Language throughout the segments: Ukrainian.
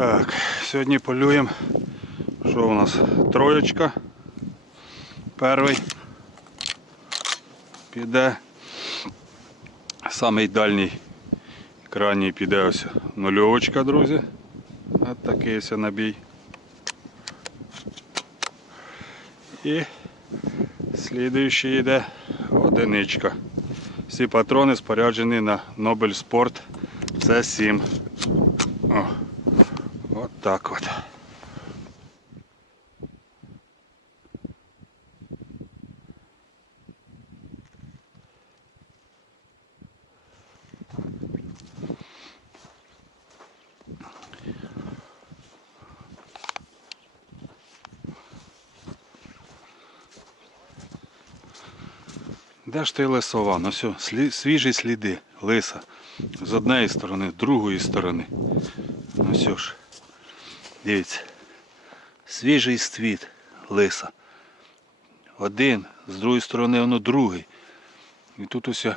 Так, сьогодні полюємо. Що у нас? Троєчка. Перший. Піде. Самий дальній крайній піде ось нульовочка, друзі. Ось такий ось набій. І слідуючий йде одиничка. Всі патрони споряджені на Nobel Sport C7. Так от. Де ж ти лисова? Ну все, свіжі сліди, лиса. З однієї сторони, з другої сторони. Ну все ж. Дивіться. Свіжий ствіт лиса. Один, з другої сторони воно другий. І тут усе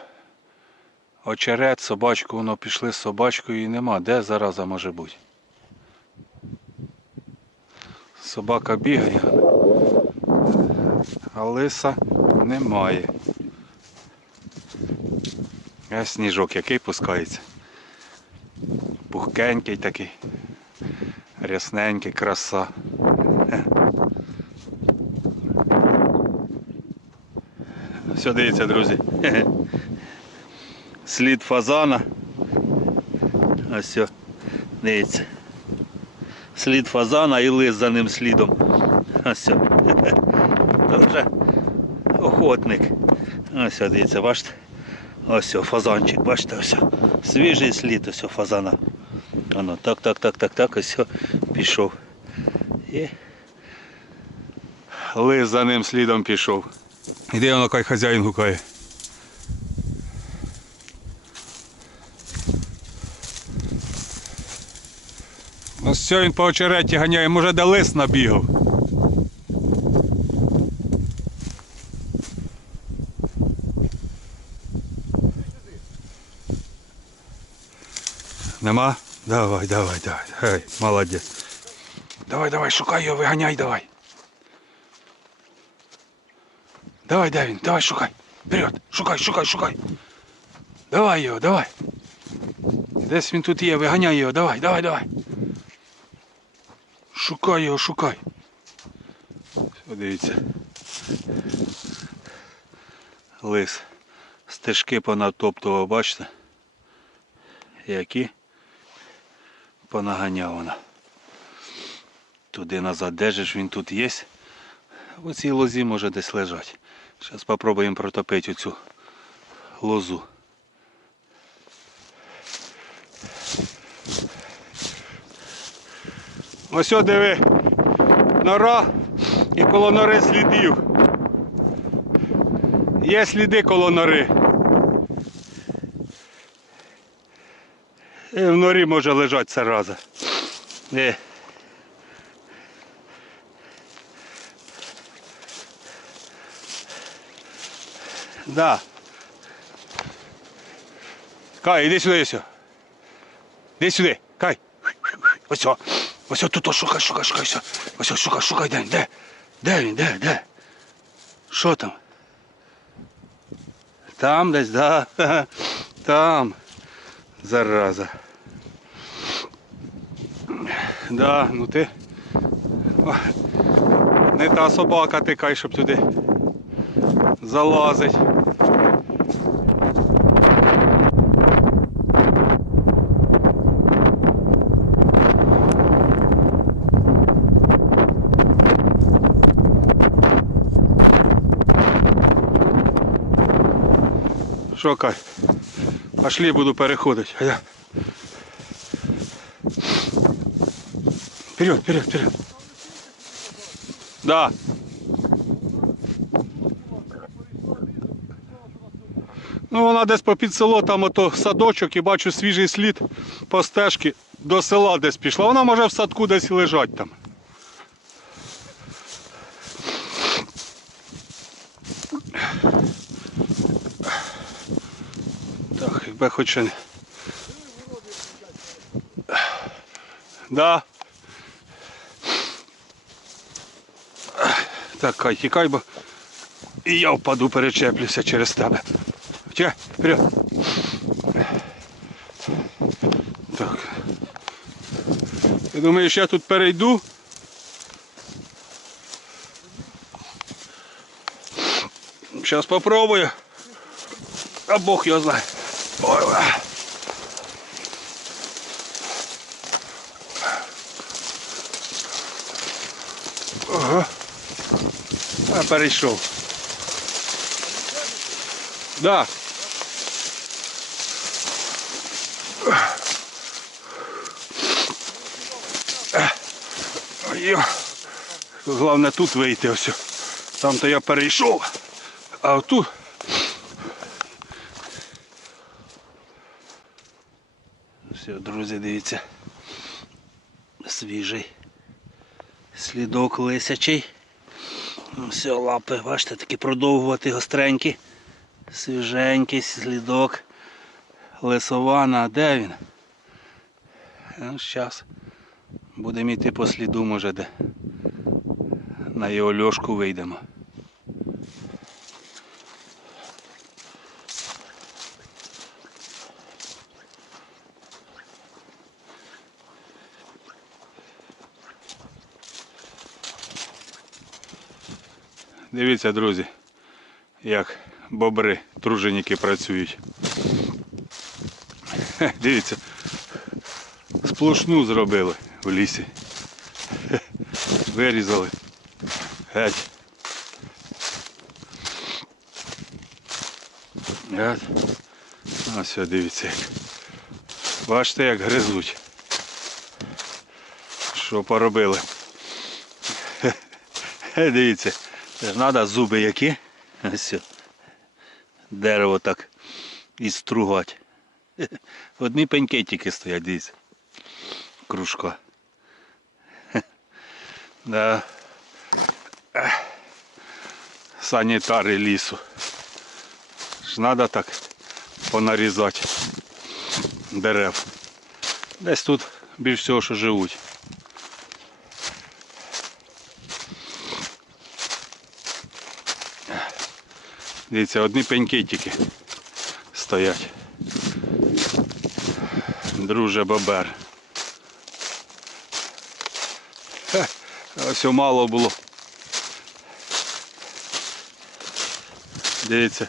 очерет, собачку, воно пішли з собачкою і нема. Де зараза може бути? Собака бігає, а лиса немає. А сніжок який пускається. Пухкенький такий. Рясненький, краса. Все дивіться, друзі. Слід фазана. Ось все. Дивіться. Слід фазана і лис за ним слідом. Ось все. Вже охотник. Ось все, дивіться, бачите? Ось о, фазанчик, бачите, ось. о. Свіжий слід ось фазана. Воно, так, так, так, так, так, ось пішов. І лис за ним слідом пішов. Іде воно кай хазяїн гукає. Ось все він по очереті ганяє, може де лис набігав. Нема? Давай, давай, давай. Гей, молодець. Давай, давай, шукай його, виганяй, давай. Давай, де він, давай, шукай. Вперед, шукай, шукай, шукай. Давай його, давай. Десь він тут є, виганяй його, давай, давай, давай. Шукай його, шукай. Все, дивіться. Лис. Стежки понатоптував, бачите? Які? Понаганяв вона. Туди назад. Де же ж він тут є? В цій лозі може десь лежать. Зараз спробуємо протопити оцю лозу. Ось о, диви. Нора і коло нори слідів. Є сліди коло нори. В норі може лежати зараза. Е. Да. Кай, іди сюди, ось. Іди сюди, Кай. Ось о. Ось тут о, шукай, шукай, шукай, о. Ось шукай, шукай, де де? Де він, де, де? Що там? Там десь, да. Там. Зараза. Да, ну ти. Не та собака тикай, щоб туди залазить. Що, Кай? Пошли, буду переходити. А я. Вперед, вперед, вперед. Да. Ну, вона десь попід село, там ото садочок і бачу свіжий слід по стежці до села десь пішла. Вона може в садку десь і лежать там. Так, якби хоч. Да. Так, Кай, тікай, бо і я впаду, перечеплюся через тебе. Тікай, вперед. Так. Ти думаєш, я тут перейду? Зараз попробую. А Бог його знає. Ой, А перейшов. Да. Головне тут вийти ось. Там то я перейшов. А отут. Все, друзі, дивіться. Свіжий слідок лисячий. Ну, Все, лапи, бачите, такі продовгувати гостренькі. Свіженький слідок. Лисована, а де він? Ну, зараз будемо йти по сліду, може де. На його льошку вийдемо. Дивіться, друзі, як бобри, труженіки працюють. Дивіться, сплошну зробили в лісі. Вирізали. Геть. Геть. Ось дивіться. Бачите, як гризуть. Що поробили. Дивіться. Треба зуби які. Ось. Дерево так і стругати. Одні пеньки тільки стоять, дивіться. Кружка. Да. Санітари лісу. Ж треба так понарізати дерев. Десь тут більш всього, що живуть. Дивіться, одні пеньки тільки стоять. Друже бобер. Хе, Ось мало було. Дивіться,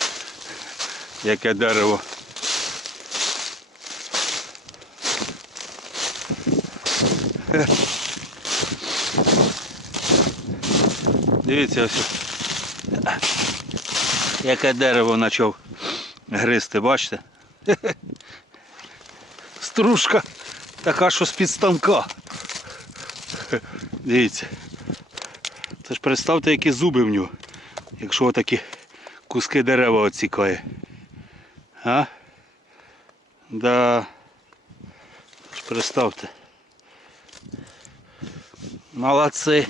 яке дерево. Дивіться ось. Яке дерево почав гризти, бачите? Стружка така, що з-під станка. Дивіться. Це ж представте, які зуби в нього, якщо отакі куски дерева оцікає. А? Да. Ж представте. Молодці.